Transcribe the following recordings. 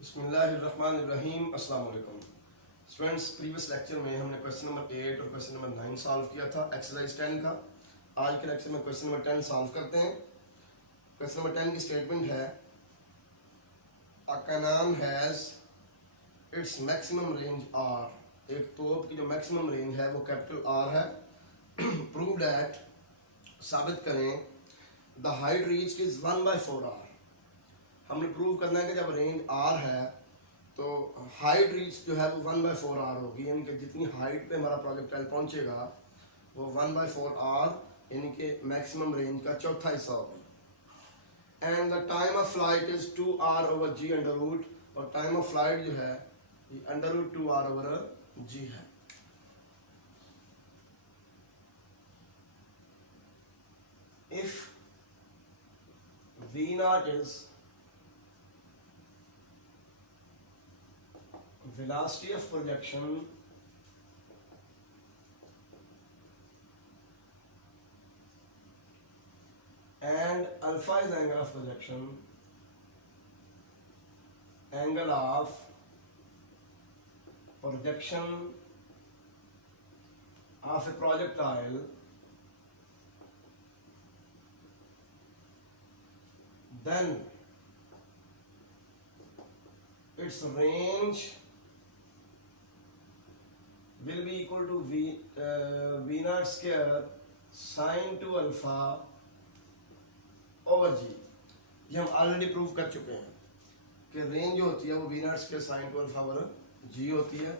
बिस्मिल्लाहिर्रहमानिर्रहीम। अस्सलाम वालेकुम स्टूडेंट्स। प्रीवियस लेक्चर में हमने क्वेश्चन नंबर 8 और क्वेश्चन नंबर 9 सॉल्व किया था एक्सरसाइज 10 का। आज के लेक्चर में क्वेश्चन नंबर 10 सॉल्व करते हैं। क्वेश्चन नंबर 10 की स्टेटमेंट है a cannon has its maximum range R. एक तोप की जो मैक्सिमम रेंज है वो कैपिटल आर है। प्रूव दैट, साबित करें, the height reach is 1/4 R. हमने प्रूव करना है कि जब रेंज आर है तो हाइट रीच जो है वो 1/4 आर होगी, यानी कि जितनी हाइट पे हमारा प्रोजेक्टाइल पहुंचेगा वो 1/4 आर यानी कि मैक्सिमम रेंज का चौथा हिस्सा होगा। And the time of flight is 2r/g under root, और टाइम ऑफ फ्लाइट जो है ये अंडर रूट 2r/g है। If v0 is velocity of projection and alpha is angle of projection, angle of projection of a projectile, then its range will be equal to v0 square sin 2 alpha over g। ये हम already prove कर चुके हैं कि range जो होती है वो v0 square sin 2 alpha over g होती है।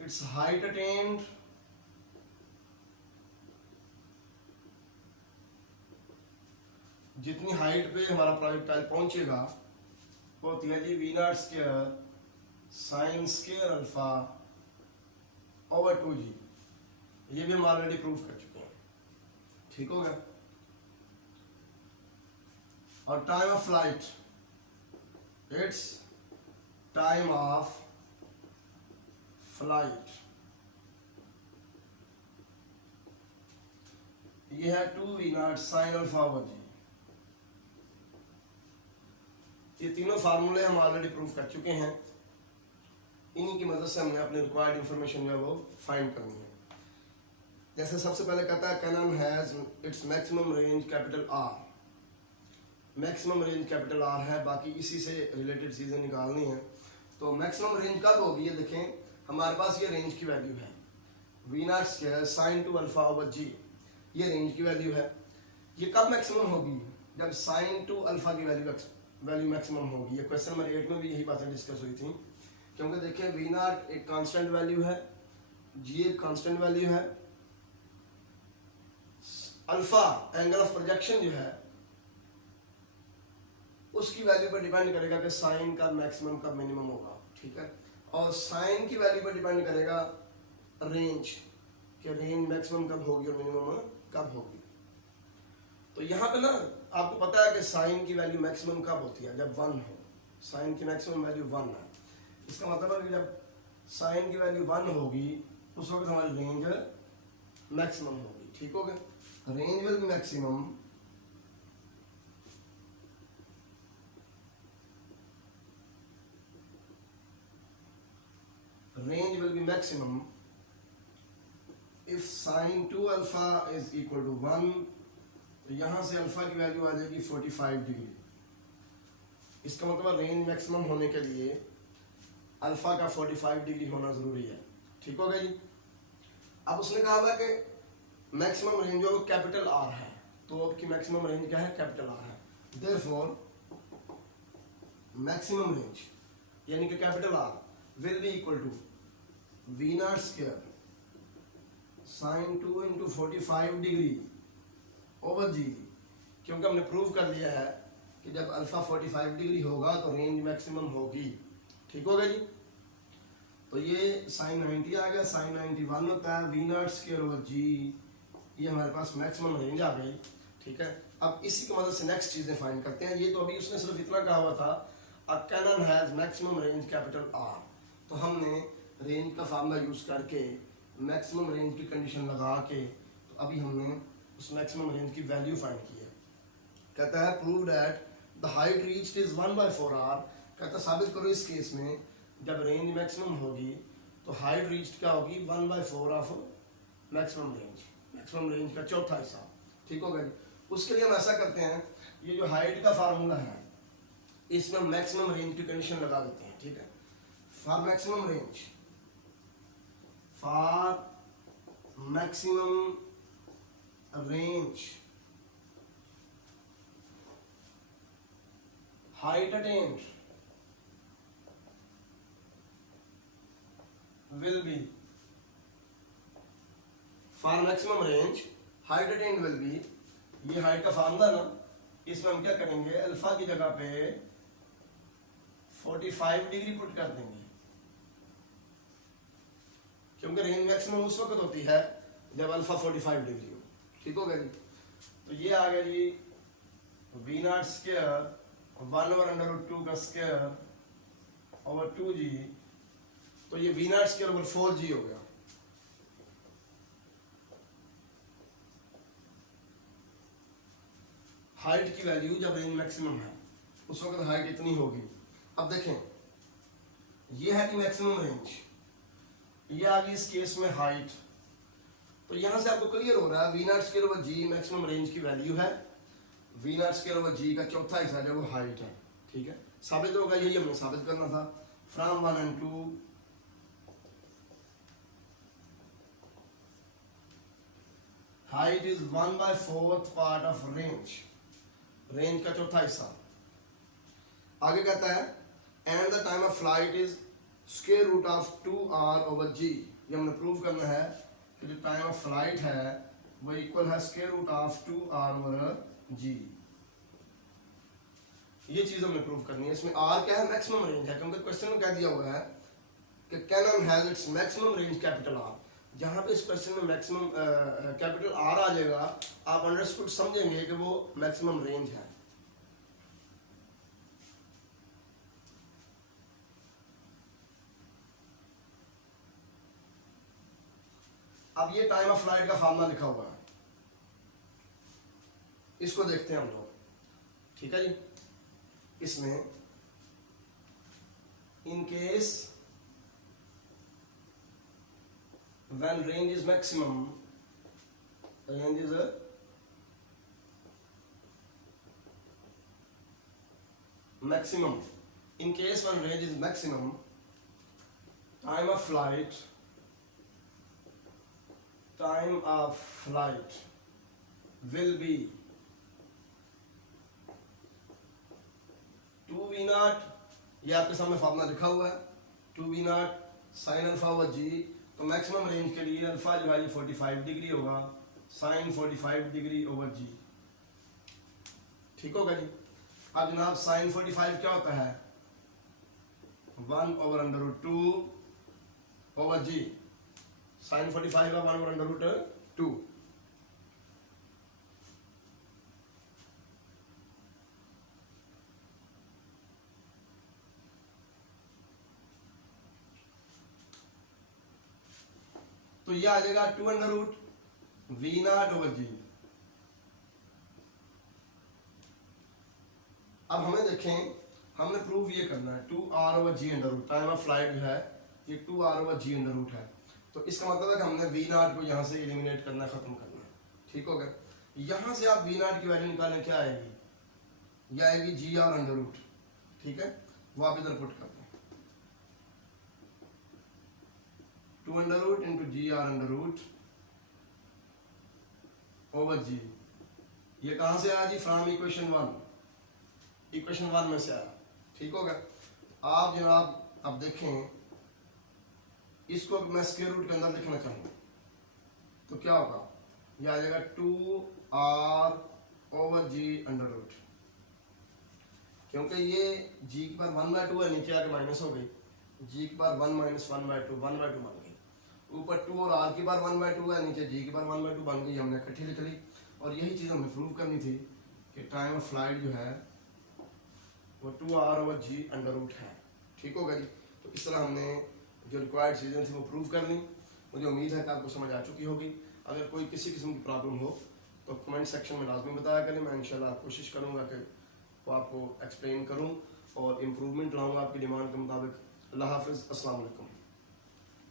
इट्स हाइट अटेन्ड जितनी हाइट पे हमारा प्रोजेक्टाइल पहुंचेगा वो होती है जी v0 square sine square alpha over 2g। ये भी हम ऑलरेडी प्रूव कर चुके हैं, ठीक हो गया। और time of flight, it's time of flight ये है 2v0 sine alpha over g। ये तीनों फार्मूले हम ऑलरेडी प्रूव कर चुके हैं। इन्हीं की मदद से हमने अपने रिक्वायर्ड इंफॉर्मेशन जो है वो फाइंड करनी है। जैसे सबसे पहले कहता है cannon has its maximum range capital R. Maximum range capital R है, बाकी इसी से रिलेटेड चीजें निकालनी है। तो मैक्सिमम रेंज कब होगी, ये देखें हमारे पास ये रेंज की वैल्यू है v0 square sin 2 alpha over g। ये रेंज की वैल्यू है। ये कब मैक्सिमम होगी, जब sin 2 अल्फा की वैल्यू मैक्सिमम होगी। ये क्वेश्चन नंबर 8 में भी यही बातें डिस्कस हुई थी, क्योंकि देखिए v0 एक कांस्टेंट वैल्यू है, g एक कांस्टेंट वैल्यू है, अल्फा एंगल ऑफ प्रोजेक्शन जो है उसकी वैल्यू पर डिपेंड करेगा कि साइन का मैक्सिमम कब मिनिमम होगा, ठीक है। और साइन की वैल्यू पर डिपेंड करेगा रेंज, कि रेंज मैक्सिमम कब होगी और मिनिमम कब होगी। तो यहाँ पे ना आपको पता है कि साइन की वैल्यू मैक्सिमम कब होती है, जब 1 हो। साइन की मैक्सिमम वैल्यू 1 है। इसका मतलब है कि जब साइन की वैल्यू 1 होगी उस वक्त हमारी रेंज मैक्सिमम होगी, ठीक हो गया। Range will be maximum if sin 2 alpha is equal to 1। तो यहां से अल्फा की वैल्यू आ जाएगी 45 डिग्री। इसका मतलब रेंज मैक्सिमम होने के लिए अल्फा का 45 डिग्री होना जरूरी है, ठीक हो गया जी। अब उसने कहा हुआ कि मैक्सिमम रेंज जो कैपिटल आर है, तो आपकी मैक्सिमम रेंज क्या है, कैपिटल आर है। देयरफॉर मैक्सिमम रेंज यानी कि capital R will be equal to v0 square sin 2 into 45 degree over g। क्योंकि हमने प्रूव कर लिया है कि जब अल्फा 45 डिग्री होगा तो रेंज मैक्सिमम होगी, ठीक होगा जी। तो ये sin 90 आ गया, sin 90 1 होता है, v0 स्क्वायर ओवर g। ये हमारे पास मैक्सिमम रेंज आ गई, ठीक है। अब इसी की मदद से नेक्स्ट चीजें फाइंड करते हैं। ये तो अभी उसने सिर्फ इतना कहा हुआ था a cannon has maximum range capital R. तो हमने रेंज का फार्मूला यूज करके मैक्सिमम रेंज की कंडीशन लगा के तो अभी हमने उस मैक्सिमम रेंज की वैल्यू फाइंड की है। कहता है prove that the height reached is 1/4 R. कहता साबित करो इस केस में जब रेंज मैक्सिमम होगी तो हाइट रीच्ड क्या होगी 1/4 ऑफ मैक्सिमम रेंज का चौथा हिस्सा। ठीक होगा जी। उसके लिए हम ऐसा करते हैं, ये जो हाइट का फार्मूला है इसमें मैक्सिमम रेंज की कंडीशन लगा देते हैं। ठीक है, for maximum range height attained will be, for maximum range height attained will be, ये हाइट का फार्मूला ना, इसमें हम क्या करेंगे अल्फा की जगह पे 45 डिग्री पुट कर देंगे, क्योंकि रेंज मैक्सिमम उस वक्त होती है जब अल्फा 45 डिग्री हो। ठीक हो गया जी। तो ये आ गया जी वी नॉट स्क्वायर 1/√2 का स्क्वायर ओवर 2g, तो ये we naught square over 4g हो गया। हाइट की वैल्यू जब रेंज मैक्सिमम है उस वक्त हाइट इतनी होगी। अब देखें ये है कि मैक्सिमम रेंज, ये आ गई इस केस में हाइट, तो यहां से आपको क्लियर हो रहा है V naught square over g maximum range की वैल्यू है, V naught square over g का चौथा हिस्सा जो वो हाइट है। ठीक है, साबित होगा, यही हमने साबित करना था। From 1 and 2 height is 1/4 part of range का चौथा हिस्सा। आगे कहता है and the time of flight is square root of 2r over g। ये हमने प्रूव करना है कि जो टाइम ऑफ फ्लाइट है वो इक्वल है square root of 2r over g। ये चीज हमने प्रूव करनी है। इसमें r क्या है, मैक्सिमम रेंज है, क्योंकि क्वेश्चन में कह दिया हुआ है कि cannon has its maximum range capital R। जहां पे इस क्वेश्चन में मैक्सिमम कैपिटल R आ जाएगा आप अंडरस्टूड समझेंगे कि वो मैक्सिमम रेंज है। अब ये टाइम ऑफ फ्लाइट का फार्मूला लिखा हुआ है, इसको देखते हैं हम लोग। ठीक है जी, इसमें in case when range is maximum, range is maximum, in case when range is maximum, time of flight will be 2v0, ये आपके सामने फार्मूला लिखा हुआ है, 2v0 sin alpha over g। तो मैक्सिमम रेंज के लिए अल्फा जो है 45 डिग्री होगा, साइन 45 डिग्री ओवर g। ठीक होगा जी। अब जनाब साइन 45 क्या होता है 1/√2 ओवर g। साइन 45 का 1/√2। तो ये आ जाएगा 2√v0 ओवर g। अब हमें देखें, हमने प्रूव ये करना है 2r over g under root, time of flight जो है ये 2r over g under root है। तो इसका मतलब है कि हमने v0 को यहाँ से एलिमिनेट करना, खत्म करना। ठीक हो गया। यहाँ से आप v0 की वैल्यू निकालें, क्या आएगी, ये आएगी gr अंडर रूट। ठीक है, वो आप इधर पुट कर दें, 2 into gr under root over g। ये कहां से आया जी, फ्रॉम इक्वेशन 1 में से आया। ठीक होगा। आप जनाब अब देखें, इसको मैं स्क्वायर रूट के अंदर लिखना चाहूंगा तो क्या होगा, ये आ जाएगा 2r over g under root, क्योंकि ये g की पावर 1/2 है, नीचे आके माइनस हो गई, g की पावर 1 - 1/2 बन गई, ऊपर 2 और r की पावर 1/2 है, नीचे g की पावर 1/2 बन गई, हमने इकट्ठी लिख ली। और यही चीज़ हमें प्रूव करनी थी कि टाइम ऑफ फ्लाइट जो है वो 2r over g under root है। ठीक होगा जी। तो इस तरह हमने जो रिक्वायर्ड चीज़ें थी वो प्रूव कर ली। मुझे उम्मीद है कि आपको समझ आ चुकी होगी। अगर कोई किसी किस्म की प्रॉब्लम हो तो कमेंट सेक्शन में लाजमी बताया करें, मैं इंशाल्लाह कोशिश करूँगा कि वो आपको एक्सप्लेन करूँ और इम्प्रूवमेंट लाऊंगा आपकी डिमांड के मुताबिक। अल्लाह हाफिज़, अस्सलाम वालेकुम।